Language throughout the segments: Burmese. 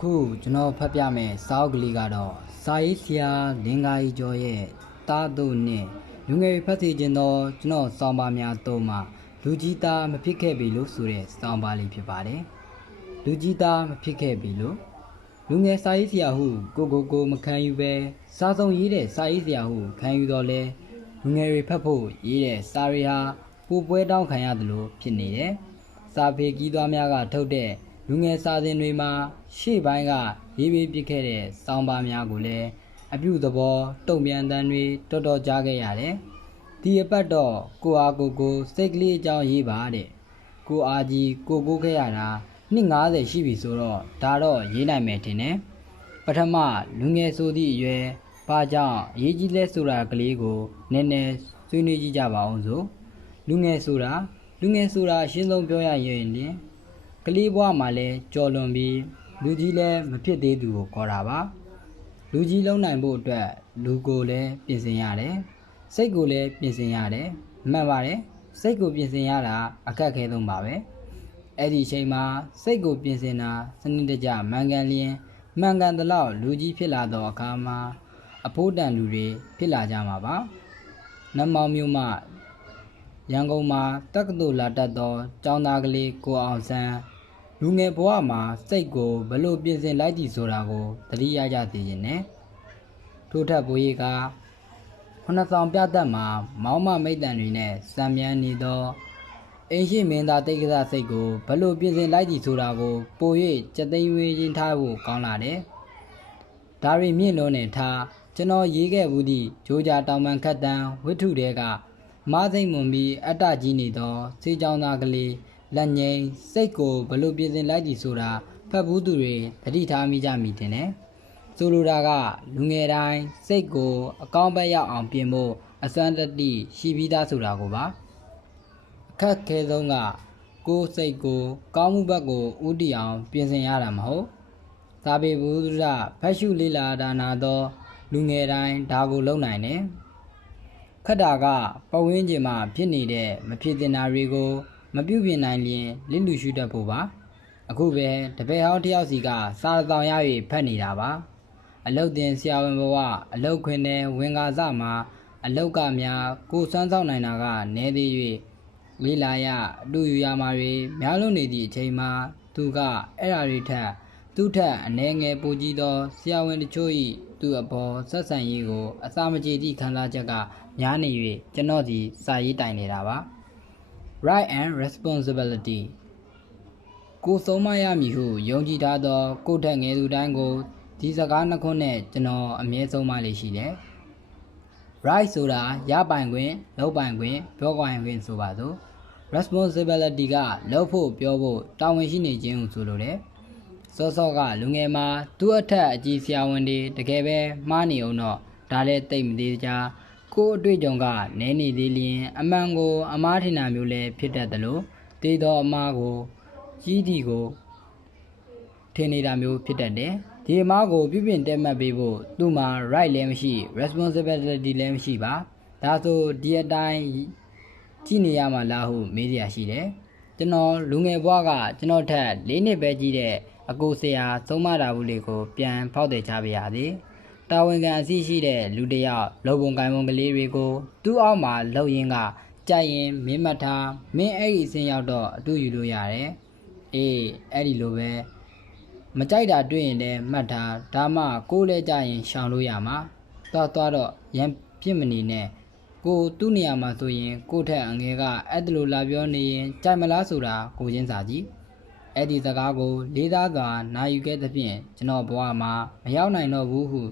ခုကျွန်တော်ဖတ်ပြမယ်စာအုပ်ကလေးကတော့စာရေးဆရာလင်္ကာကြီးကျော်ရဲ့တားတို့နှင့်လူငယ်ဖတ်စီခြင်းသောကျွန်တော်စောင်းပါများတို့မှလူကြီးသားမဖြစ်ခဲ့ပြီလို့ဆိုတဲ့စောင်းပါလေးဖြစ်ပါတယ်လူကြီးသားမဖြစ်ခဲ့ပြီလို့လူငယ်စာရေးဆရာဟုကိုမခံယူပဲစာဆုံးရေးတဲ့စာရေးဆရာဟုခံယူတော့လဲလူငယ်တွေဖတ်ဖို့ရေးတဲ့စာတွေဟာပူပွဲတောင်းခံရတယ်လို့ဖြစ်နေတယ်စာပေကြီးသွားများကထုတ်တဲ့လူငယ်စာစဉ်တွေမှာရှေ့ပိုင်းကရေးပေးပြခဲ့တဲ့စောင်းပါများကိုလည်းအပြုသဘောတုံ့ပြန်တန်းတွေတော်တော်ကြားခဲ့ရတယ်။ဒီအပတ်တော့ကိုအားကိုစိတ်ကလေးအကြောင်းရေးပါတဲ့။ကိုအားကြီးကိုခဲ့ရတာနှစ်90ရှိပြီဆိုတော့ဒါတော့ရေးနိုင်မယ်ထင်တယ်။ပထမလူငယ်ဆိုသည့်အရွယ်ဘာကြောင့်အရေးကြီးလဲဆိုတာကလေးကိုနည်းနည်းဆွေးနွေးကြည့်ကြပါအောင်စို့။လူငယ်ဆိုတာအရှင်းဆုံးပြောရရင်ကလေးဘဝမှာလည်းကြော်လွန်ပြီးလူကြီးလည်းမဖြစ်သေးသူကိုခေါ်တာပါလူကြီးလုံးနိုင်ဖို့အတွက်လူကိုလည်းပြင်ဆင်ရတယ်စိတ်ကိုလည်းပြင်ဆင်ရတယ်မှန်ပါတယ်စိတ်ကိုပြင်ဆင်ရတာအခက်အခဲဆုံးပါပဲအဲ့ဒီအချိန်မှာစိတ်ကိုပြင်ဆင်တာစနစ်တကျမှန်ကန်လျင်မှန်ကန်သလောက်လူကြီးဖြစ်လာတော့အခါမှာအဖို့တန်လူတွေဖြစ်လာကြမှာပါနမောင်မျိုးမှရန်ကုန်မှာတက္ကသိုလ်လာတက်သောကျောင်းသားကလေးကိုအောင်ဆန်းလူငယ်ဘဝမှာစိတ်ကိုဘလို့ပြင်ဆင်လိုက်သည်ဆိုတာကိုသတိရကြသိရင်နဲ့ထို့ထက်ပို၍ကခုနှစ်ဆောင်ပြတတ်မှာမောင်းမမိတ်တန်တွေနဲ့စံမြန်းနေသောအင်းရှိမင်းသားတိတ်ကစားစိတ်ကိုဘလို့ပြင်ဆင်လိုက်သည်ဆိုတာကိုပို၍စက်သိမ်းဝေးချင်းထားဖို့ကောင်းလာတယ်ဒါရီမြင့်လုံးနဲ့ထားကျွန်တော်ရေးခဲ့ဘူးသည့်ဂျိုးကြာတောင်ပန်ခတ်တန်းဝိထုတဲကမားစိတ်မွန်ပြီးအတ္တကြီးနေသောစေးချောင်းသားကလေးလက်ငိမ့်စိတ်ကိုဘလို့ပြင်ဆင်လိုက်သည်ဆိုတာဖတ်ဘူးသူတွေသတိထားမိကြမိတင်တယ်ဆိုလိုတာကလူငယ်တိုင်းစိတ်ကိုအကောင်းဘက်ရောက်အောင်ပြင်ဖို့အစွမ်းတတိရှိပြီးသားဆိုတာကိုပါအခက်ခဲဆုံးကကိုယ်စိတ်ကိုကောင်းမှုဘက်ကိုဥတည်အောင်ပြင်ဆင်ရတာမဟုတ်သာပေဘုရားဖတ်ရှုလေ့လာဒါနာသောလူငယ်တိုင်းဒါကိုလုပ်နိုင်တယ်ခက်တာကပတ်ဝန်းကျင်မှာဖြစ်နေတဲ့မဖြစ်တင်တာတွေကိုမပြုပြင်နိုင်ရင်လစ်လူရှုတတ်ဖို့ပါအခုပဲတပည့်ဟောင်းတယောက်စီကစာဆောင်ရ၍ဖတ်နေတာပါအလုတ်တင်ဆရာဝန်ဘဝအလုတ်ခွင်နဲ့ဝင်ကားစမှာအလုတ်ကများကိုစွမ်းဆောင်နိုင်တာကနည်းသေး၍လေးလာရအတူယူရမှာတွေများလို့နေသည့်အချိန်မှာသူကအဲ့ဓာတွေထက်သူ့ထက်အနည်းငယ်ပိုကြီးသောဆရာဝန်တချို့၏သူ့အပေါ်ဆက်ဆံရေးကိုအစာမကြေသည့်ခံစားချက်ကများနေ၍ကျွန်တော်ဒီစာရေးတိုင်နေတာပါright and responsibility ကိုဆုံးမရမည်ဟုယုံကြည်ထားသောကိုထက်ငယ်သူတိုင်းကိုဒီစကားနှစ်ခုနဲ့ကျွန်တော်အမြဲဆုံးမလေးရှိတယ် right ဆိုတာရပိုင်ခွင့်လုပ်ပိုင်ခွင့်ပြောပိုင်ခွင့်ဆိုပါစို့ responsibility ကလုပ်ဖို့ပြောဖို့တာဝန်ရှိနေခြင်းဟုဆိုလိုတယ်စောကလူငယ်မှာသူ့အထက်အကြီးဆရာဝန်တွေတကယ်ပဲမှားနေအောင်တော့ဒါလည်းတိတ်မသေးကြကိုအတွေ့အကြုံကနည်းနေသေးလျင်အမှန်ကိုအမားထင်တာမျိုးလည်းဖြစ်တတ်တယ်လို့တေးသောအမားကိုကြီးဒီကိုထင်နေတာမျိုးဖြစ်တတ်တယ်ဒီအမားကိုပြုပြင်တက်မှတ်ပေးဖို့သူ့မှာ right လည်းမရှိ responsibility လည်းမရှိပါဒါဆိုဒီအတိုင်းကြည့်နေရမှာလားဟုမေးစရာရှိတယ်ကျွန်တော်လူငယ်ဘဝကကျွန်တော်ထက်၄နှစ်ပဲကြီးတဲ့အကိုဆရာသုံးမတာဘူးလေးကိုပြန်ဖောက်တယ်ချပါရသည်တာဝန်ခံအစည်းရှိတဲ့လူတစ်ယောက်လုံပုံကိုင်ပုံကလေးတွေကိုသူ့အောက်မှာလှုပ်ရင်းကကြိုက်ရင်မင်းမှတ်ထားမင်းအဲ့ဒီအစင်းရောက်တော့အတူယူလို့ရတယ်အေးအဲ့ဒီလိုပဲမကြိုက်တာတွေ့ရင်လည်းမှတ်ထားဒါမှကိုယ်လည်းကြရင်ရှောင်လို့ရမှာသွားတော့ရန်ဖြစ်မနေနဲ့ကိုသူ့နေရာမှာဆိုရင်ကိုထက်အငယ်ကအဲ့ဒါလိုလာပြောနေရင်ကြိုက်မလားဆိုတာကိုချင်းစာကြည့်အဲ့ဒီစကားကိုလေးစားစွာနာယူခဲ့သဖြင့်ကျွန်တော်ဘဝမှာမရောက်နိုင်တော့ဘူးဟု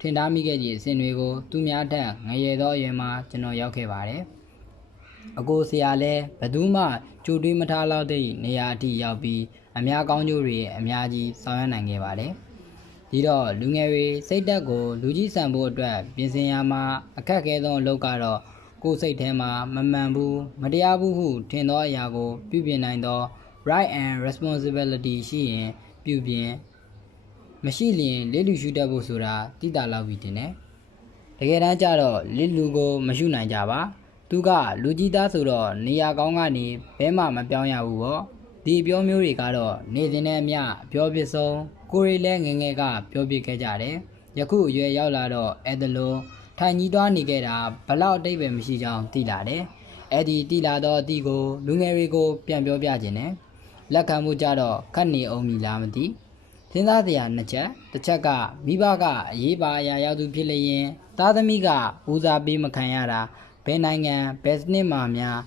ထင်ထားမိခဲ့သည့်အစဉ်တွေကိုသူများထက်ငရေသောအရွယ်မှာကျွန်တော်ရောက်ခဲ့ပါတယ်အကိုဆရာလည်းဘယ်သူမှကြိုတွေးမထားလောက်တဲ့နေရာအထိရောက်ပြီးအများကောင်းကျိုးတွေအများကြီးဆောင်ရွက်နိုင်ခဲ့ပါတယ်ဒီတော့လူငယ်တွေစိတ်တက်ကိုလူကြီးဆန်ဖို့အတွက်ပြင်ဆင်ရမှာအခက်အခဲဆုံးအလုပ်ကတော့ကိုယ်စိတ်ထဲမှာမမှန်ဘူးမတရားဘူးဟုထင်သောအရာကိုပြုပြင်နိုင်သော right and responsibility ရှိရင်ပြုပြင်မရှိလျင်လစ်လူရှုတတ်ဖို့ဆိုတာတိတာလောက်ပြီးတင်တယ်တကယ်တမ်းကျတော့လစ်လူကိုမရှုနိုင်ကြပါသူကလူကြီးသားဆိုတော့နေရာကောင်းကနေဘဲမှမပြောင်းရဘူးပေါ့ဒီအပြောမျိုးတွေကတော့နေစဉ်နဲ့အမျှအပြောဖြစ်ဆုံး ကိုရီလဲငငယ်ကပြောပြခဲ့ကြတယ်ယခုအရွယ်ရောက်လာတော့အဲ့ဒါလိုထိုင်ကြီးသွားနေခဲ့တာဘလောက်အတိတ်ပဲမရှိကြောင်းသိလာတယ်အဲ့ဒီသိလာတော့အတီကိုလူငယ်တွေကိုပြန်ပြောပြခြင်းနဲ့လက်ခံမှုကြတော့ခတ်နေအောင်မီလားမသိစဉ်းစားစရာနှစ်ချက်တစ်ချက်ကမိဘကအရေးပါအရာရောက်သူဖြစ်လျင်သားသမီးကဦးစားပေးမခံရတာဘယ်နိုင်ငံဘယ်စနစ်မှများ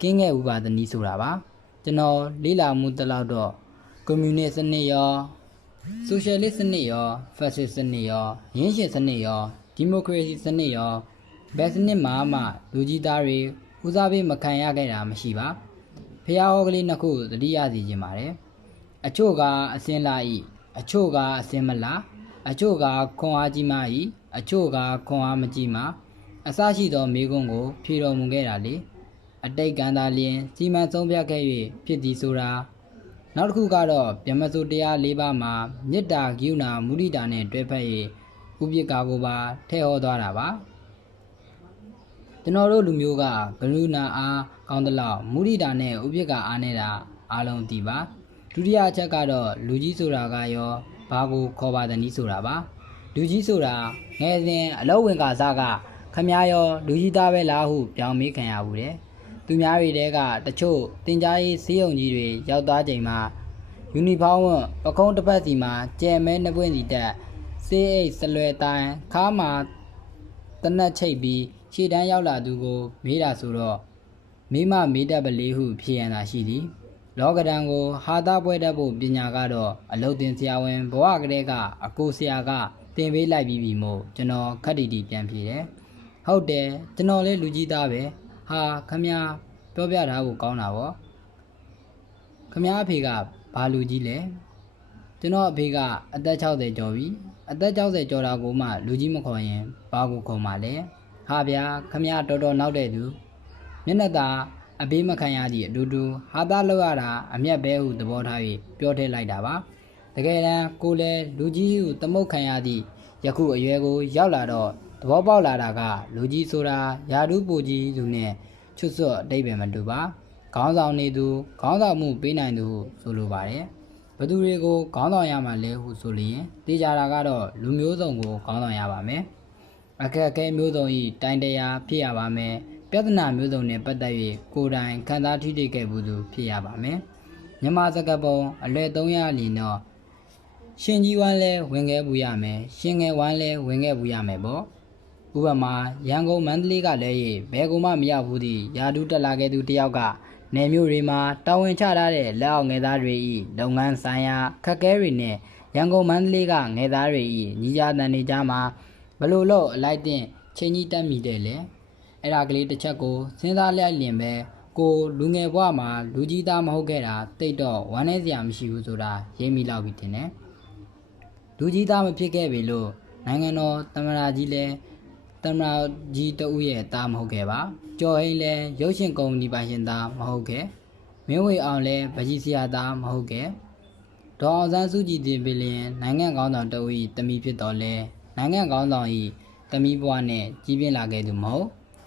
ကင်းခဲ့ဥပါဒနီဆိုတာပါကျွန်တော်လေးလာမှုတလောက်တော့ကွန်မြူနစ်စနစ်ရောဆိုရှယ်လစ်စနစ်ရောဖက်စစ်စနစ်ရောရင်းရှင်စနစ်ရောဒီမိုကရေစီစနစ်ရောဘယ်စနစ်မှလူကြီးသားတွေဦးစားပေးမခံရခဲ့တာမရှိပါဖျားဟောကလေးနှစ်ခုသတိရစီခြင်းပါတယ်အချို့ကအစင်းလာ၏အချို့ကအစင်းမလာအချို့ကခွန်အားကြီးမှ၏အချို့ကခွန်အားမကြီးမှအစရှိသောမိကွန်းကိုဖြေတော်မူခဲ့တာလေအတိတ်ကံသာလျင်စီမံဆုံးဖြတ်ခဲ့၍ဖြစ်သည်ဆိုတာနောက်တစ်ခုကတော့ဗြဟ္မစိုတရား၄ပါးမှာမေတ္တာကရုဏာမုဒိတာနဲ့တွဲဖက်၍ဥပိ္ပကာကိုပါထည့်ဟောသွားတာပါကျွန်တော်တို့လူမျိုးကကရုဏာအားကောင်းသလောက်မုဒိတာနဲ့ဥပိ္ပကာအားနေတာအားလုံးသိပါဒုတိယအချက်ကတော့လူကြီးဆိုတာကရောဘာကိုခေါ်ပါသနည်းဆိုတာပါလူကြီးဆိုတာငယ်စဉ်အလောဝင်ကာစားကခမည်းရောလူကြီးသားပဲလားဟုပြောင်းမေးခံရဘူးတဲ့သူများတွေတဲကတချို့တင်ကြားရေးစေးုံကြီးတွေရောက်သွားချိန်မှာယူနီဖောင်းဝတ်ပကုံးတစ်ပတ်စီမှာကျဲမဲနှစ်ပွင့်စီတက်စေးအိတ်စလွယ်တိုင်းခါမှာတနက်ချိတ်ပြီးခြေတန်းရောက်လာသူကိုမေးတာဆိုတော့မိမမေးတတ်ပလေးဟုဖြေရန်သာရှိသည်လောကဒဏ်ကိုဟာသားပွဲတတ်ဖို့ပညာကတော့အလုတ်တင်ဆရာဝန်ဘဝကလေးကအကိုဆရာကတင်ပေးလိုက်ပြီးပြီမို့ကျွန်တော်ခက်တီတီပြန်ပြေတယ်ဟုတ်တယ်ကျွန်တော်လည်းလူကြီးသားပဲဟာခမည်းပြောပြတာကိုကောင်းတာဗောခမည်းအဖေကဘာလူကြီးလဲကျွန်တော်အဖေကအသက်60ကျော်ပြီအသက်60ကျော်တာကိုမှလူကြီးမခေါ်ရင်ဘာကိုခေါ်မှာလဲဟာဗျာခမည်းတော်တော်နောက်တဲ့သူမျက်နှာသာအဘေးမခံရသည့်အတူတူဟာသားလောက်ရတာအမျက်ပဲဟုသဘောထား၍ပြောထည့်လိုက်တာပါတကယ်တမ်းကိုလည်းလူကြီးဟုသမုတ်ခံရသည့်ယခုအရွယ်ကိုရောက်လာတော့သဘောပေါက်လာတာကလူကြီးဆိုတာယာတုပူကြီးသူနဲ့ချွတ်စွတ်အတိတ်ပဲမတူပါခေါင်းဆောင်နေသူခေါင်းဆောင်မှုပေးနိုင်သူဟုဆိုလိုပါတယ်ဘသူတွေကိုခေါင်းဆောင်ရမှာလဲဟုဆိုလျင်သိကြတာကတော့လူမျိုးစုံကိုခေါင်းဆောင်ရပါမယ်အခက်အခဲမျိုးစုံဤတိုင်တရားဖြစ်ရပါမယ်ပြဿနာမျိုးစုံနဲ့ပတ်သက်၍ကိုယ်တိုင်ခံစားထိတွေ့ခဲ့မှုသူဖြစ်ရပါမယ်မြန်မာစကားပုံအလွယ်သုံးရလျင်တော့ရှင်ကြီးဝမ်းလဲဝင်ခဲ့ဘူးရမယ်ရှင်ငယ်ဝမ်းလဲဝင်ခဲ့ဘူးရမယ်ပေါ့ဥပမာရန်ကုန်မန္တလေးကလည်းဘယ်ကူမှမရောက်ဘူးသည့်ယာတုတက်လာခဲ့သူတယောက်ကနေမျိုးတွေမှာတာဝန်ချထားတဲ့လက်အောက်ငယ်သားတွေ၏လုပ်ငန်းဆိုင်ရာခက်ခဲတွေနဲ့ရန်ကုန်မန္တလေးကငယ်သားတွေ၏ညီကြတန်တွေကြားမှာဘလို့လို့အလိုက်တင်ချင်းကြီးတက်မိတယ်လေအဲ့ဒါကလေးတစ်ချက်ကိုစဉ်းစားလိုက်လျင်ပဲကိုလူငယ်ဘဝမှာလူကြီးသားမဟုတ်ခဲ့တာတိတ်တော့ဝမ်းနည်းစရာမရှိဘူးဆိုတာရိပ်မိလောက်ပြီးတင်တယ်လူကြီးသားမဖြစ်ခဲ့ပြီလို့နိုင်ငံတော်သမ္မတကြီးလည်းသမ္မတကြီးတဦးရဲ့သားမဟုတ်ခဲ့ပါကျော်ဟိန်းလည်းရုပ်ရှင်ကုမ္ပဏီပိုင်ရှင်သားမဟုတ်ခဲ့မင်းဝေအောင်လည်းဗကြီးဆရာသားမဟုတ်ခဲ့ဒေါ်အောင်ဆန်းစုကြည်တင်ပင်နိုင်ငံကောင်းဆောင်တဦး၏တမီဖြစ်တော်လဲနိုင်ငံကောင်းဆောင်၏တမီဘဝနဲ့ကြီးပြင်းလာခဲ့သူမဟုတ်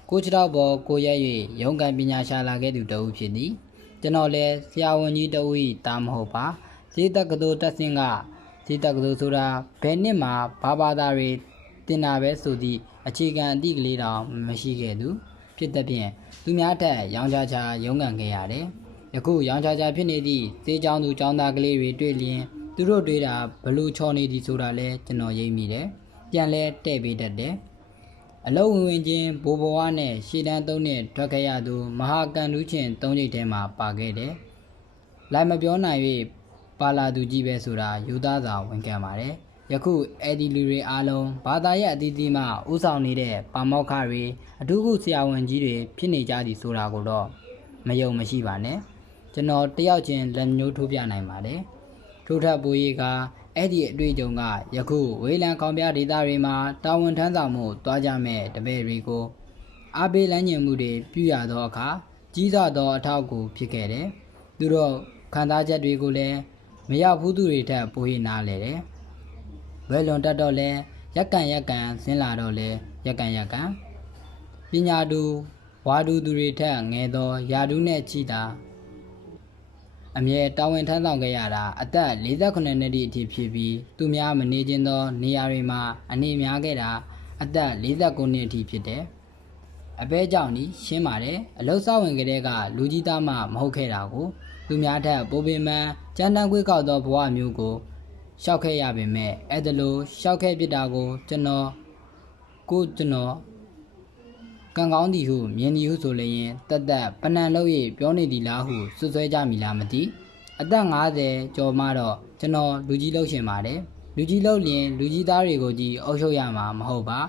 ကိုချတော့ဘောကိုရက်၍ရုံးကန်ပညာရှာလာခဲ့သူတဦးဖြစ်သည်ကျွန်တော်လည်းဆရာဝန်ကြီးတဦး၏သားမဟုတ်ပါဈေးတက္ကသိုလ်တက်ဆင်းကဈေးတက္ကသိုလ်ဆိုတာဘယ်နှစ်မှာဘာသာတွေတင်တာပဲဆိုသည့်အခြေခံအသည့်ကလေးတောင်မရှိခဲ့သူဖြစ်တဲ့ဖြင့်သူများထက်ရောင်းချချရုံးကန်ခဲ့ရတယ်ယခုရောင်းချချဖြစ်နေသည့်ဈေးကျောင်းသူကျောင်းသားကလေးတွေတွေ့လျင်သူတို့တွေးတာဘလို့ချော်နေသည်ဆိုတာလဲကျွန်တော်ရိပ်မိတယ်ပြန်လဲတဲ့ပေးတတ်တယ်အလုံးဝင်ချင်းဘိုးဘဝနဲ့ရှေ့တန်းသုံးနဲ့ထွက်ခဲ့ရသူမဟာကန်တူးချင်းသုံးချိတ်ထဲမှာပါခဲ့တယ်လိုက်မပြောနိုင်၍ပါလာသူကြီးပဲဆိုတာယူသားစွာဝန်ခံပါတယ်ယခုအဲ့ဒီလူတွေအားလုံးဘာသာရဲ့အသီးသီးမှဥဆောင်နေတဲ့ပါမောက္ခတွေအထူးကုဆရာဝန်ကြီးတွေဖြစ်နေကြသည်ဆိုတာကိုတော့မယုံမရှိပါနဲ့ကျွန်တော်တယောက်ချင်းလက်မျိုးထိုးပြနိုင်ပါတယ်ထိုးထပ်ပူရီကအဲ့ဒီအတွေ့အကြုံကယခုဝေးလံခေါင်ပြဒေသတွေမှာတာဝန်ထမ်းဆောင်မှုတွားကြမဲ့တပည့်တွေကိုအားပေးလမ်းညွှန်မှုတွေပြုရသောအခါကြီးစွာသောအထောက်အကူဖြစ်ခဲ့တယ်သူတို့ခံစားချက်တွေကိုလည်းမရောက်ဘူးသူတွေထက်ပို၍နားလေတယ်ဝဲလွန်တတ်တော့လဲရက်ကန်ဆင်းလာတော့လဲရက်ကန်ပညာတူဝါတူသူတွေထက်ငယ်သောယာတူနဲ့ချီတာ အမြဲတာဝန်ထမ်းဆောင်ခဲ့ရတာအသက်48နှစ်အထိဖြစ်ပြီးသူများမနေခြင်းသောနေရာတွေမှာအနေများခဲ့တာအသက်49နှစ်အထိဖြစ်တယ်။အပဲကြောင့်ဒီရှင်းပါတယ်အလုစောဝင်ကလေးကလူကြီးသားမှမဟုတ်ခဲ့တာကိုသူများထက်ပိုပင်ပန်းကြမ်းတမ်းကွေးကောက်သောဘဝမျိုးကိုရှောက်ခဲ့ရပေမဲ့အဲ့ဒါလိုရှောက်ခဲ့ပြစ်တာကိုကျွန်တော်ကံကောင်းသည်ဟုမြင်သည်ဟုဆိုလျင်တက်ပနံလို့၍ပြောနေသည်လားဟုစွတ်စွဲကြမိလားမသိအသက်50ကျော်မှတော့ကျွန်တော်လူကြီးလှုပ်ရှင်ပါတယ်လူကြီးလှုပ်လျင်လူကြီးသားတွေကိုကြီးအုပ်ချုပ်ရမှာမဟုတ်ပါ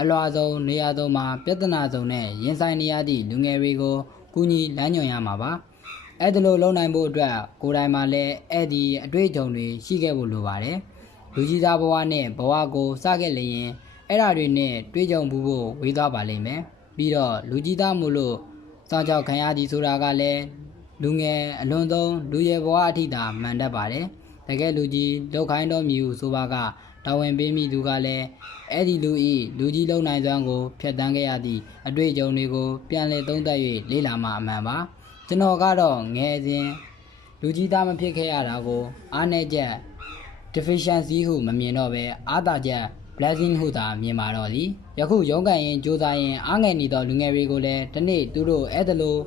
အလွာဆုံးနေရာဆုံးမှာပြဿနာဆုံးနဲ့ရင်ဆိုင်နေရသည့်လူငယ်တွေကိုကူညီလမ်းညွှန်ရမှာပါအဲ့ဒါလိုလုပ်နိုင်ဖို့အတွက်ကိုယ်တိုင်မှလည်းအဲ့ဒီအတွေ့အကြုံတွေရှိခဲ့ဖို့လိုပါတယ်လူကြီးသားဘဝနဲ့ဘဝကိုစခဲ့လျင်အဲ့ဓာတွေနဲ့တွေးကြုံဖို့ဝေးသွားပါလိမ့်မယ်ပြီးတော့လူကြီးသားမို့လို့စောင့်ကြောက်ခံရသည်ဆိုတာကလည်းလူငယ်အလွန်ဆုံးလူရဲဘဝအထိသာမှန်တတ်ပါတယ်တကယ်လူကြီးလောက်ခိုင်းတော်မူဆိုပါကတာဝန်ပေးမိသူကလည်းအဲ့ဒီလူကြီးလုံနိုင်စွမ်းကိုဖျက်ဆီးခဲ့ရသည့်အတွေ့အကြုံတွေကိုပြန်လည်သုံးသပ်၍လေ့လာမှအမှန်ပါကျွန်တော်ကတော့ငယ်စဉ်လူကြီးသားမဖြစ်ခဲ့ရတာကိုအားနည်းချက် deficiency ဟုမမြင်တော့ပဲအားသာချက် blessing ဟုသာမြင်ပါတော့သည်ယခုရုန်းကန်ရင်ကြိုးစားရင်အားငယ်နေသောလူငယ်တွေကိုလည်းဒီနေ့သူတို့အဲ့ဒါလို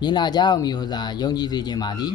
မြင်လာကြအောင်မည်ဟုသာယုံကြည်စေခြင်းပါသည်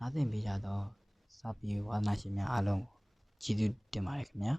နားသင်ပေးကြတော့စာပေဝါသနာရှင်များအားလုံးကိုကျေးဇူးတင်ပါတယ်ခင်ဗျာ